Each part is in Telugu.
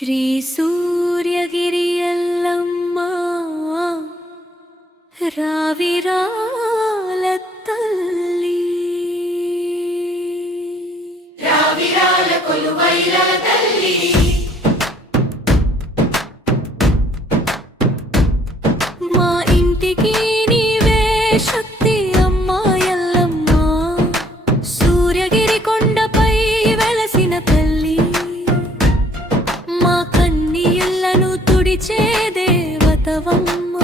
ಶ್ರೀ ಸೂರ್ಯಗಿರಿಯಲ್ಲಮ್ಮ ರಾವಿರಾಲ ತಲ್ಲಿ ರಾವಿರಾಲ ಕೊಲುವೈರ ತಲ್ಲಿ మా ఇంటికి నీవే శక్తి అమ్మ ఎల్లమ్మ సూర్యగిరి కొండపై వెలసిన తల్లి మా కన్నీళ్లను తుడిచే దేవతవమ్మ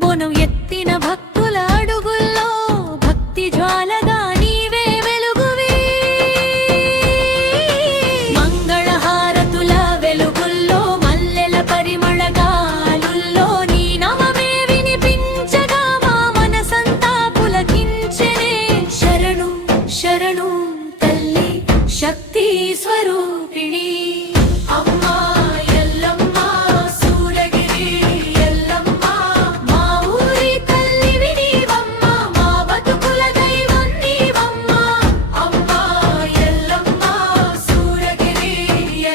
బోనం ఎత్తిన భక్తుల అడుగుల్లో భక్తి జ్వాలగా నీవే వెలుగువి మంగళహారతుల వెలుగుల్లో మల్లెల పరిమళ గాలుల్లో నీ నామమే వినిపించగా మా మనసంతా పులకించెనే శరణు శరణు తల్లి శక్తి స్వరూపిణి అమ్మా ఎల్లమ్మ సూర్యగిరి ఎల్లమ్మ మా ఊరి తల్లివి నీవమ్మ మా బతుకుల దైవం నీవమ్మ అమ్మా ఎల్లమ్మ సూర్యగిరి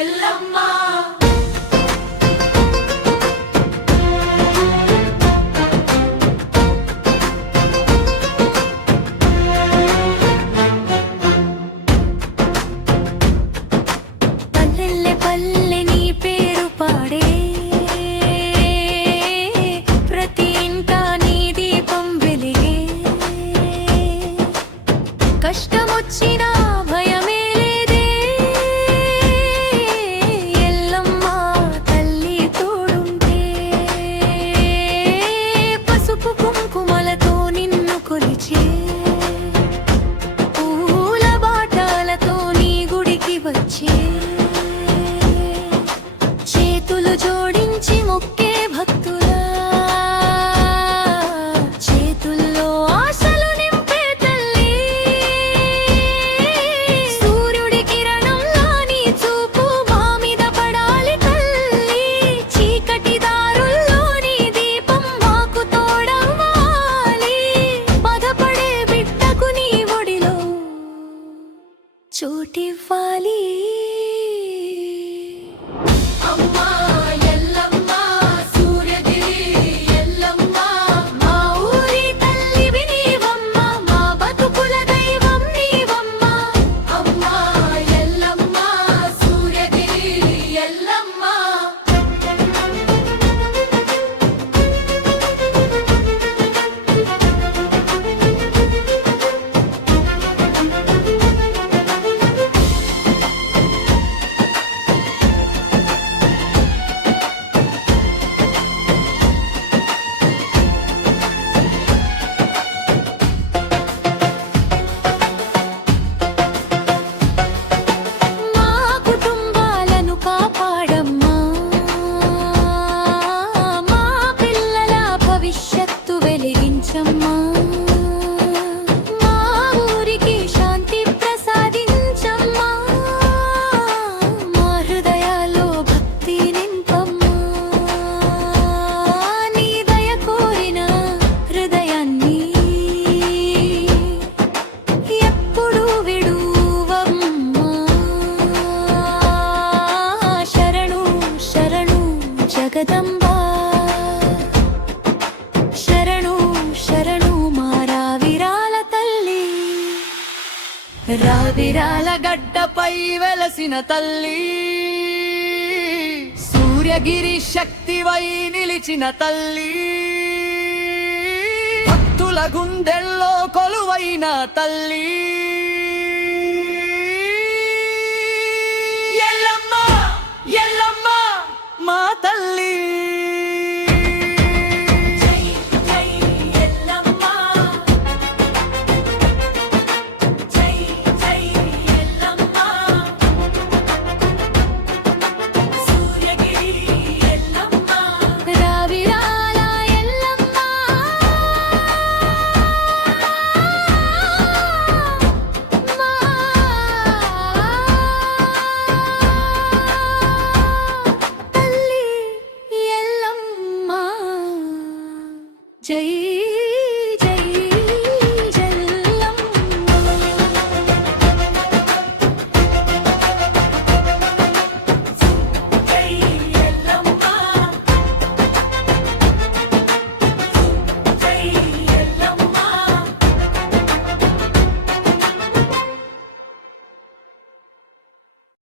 ఎల్లమ్మ పల్లెల్లె పల్లె నీ పేరు పాడే ప్రతి ఇంట నీ దీపం వెలిగే కష్టమొచ్చినా భయమే లేదే ఎల్లమ్మ తల్లి తోడుంటే పసుపు కుంకుమలతో నిన్ను కొలిచే పూల బాటలతో నీ గుడికి వచ్చే చేతులు జోడించి మొక్కే భక్తులా చేతుల్లో ఆశలు నింపే తల్లి సూర్యుడి కిరణంలా నీ చూపు మా మీద పడాలి తల్లి చీకటి దారుల్లో నీ దీపం మాకు తోడవ్వాలి బాధపడే బిడ్డకు నీ ఒడిలో చోటివ్వాలి అమ్మా ఎల్లమ్మ సూర్యగిరి ఎల్లమ్మ మా ఊరి తల్లివి నీవమ్మ మా బతుకుల దైవం నీవమ్మ అమ్మా ఎల్లమ్మ సూర్యగిరి ఎల్లమ్మ మా కుటుంబాలను కాపాడమ్మా మా పిల్లల భవిష్యత్తు వెలిగించమ్మా మా ఊరికి శాంతి ప్రసాదించమ్మా మా హృదయాల్లో భక్తి నింపమ్మా నీ దయ కోరిన హృదయాన్ని ఎప్పుడు విడువమ్మా శరణు శరణు జగదంబా శరణు శరణు మా రావిరాల తల్లి రావిరాల గడ్డపై వెలసిన తల్లి సూర్యగిరి శక్తివై నిలిచిన తల్లి భక్తుల గుండెల్లో కొలువైన తల్లి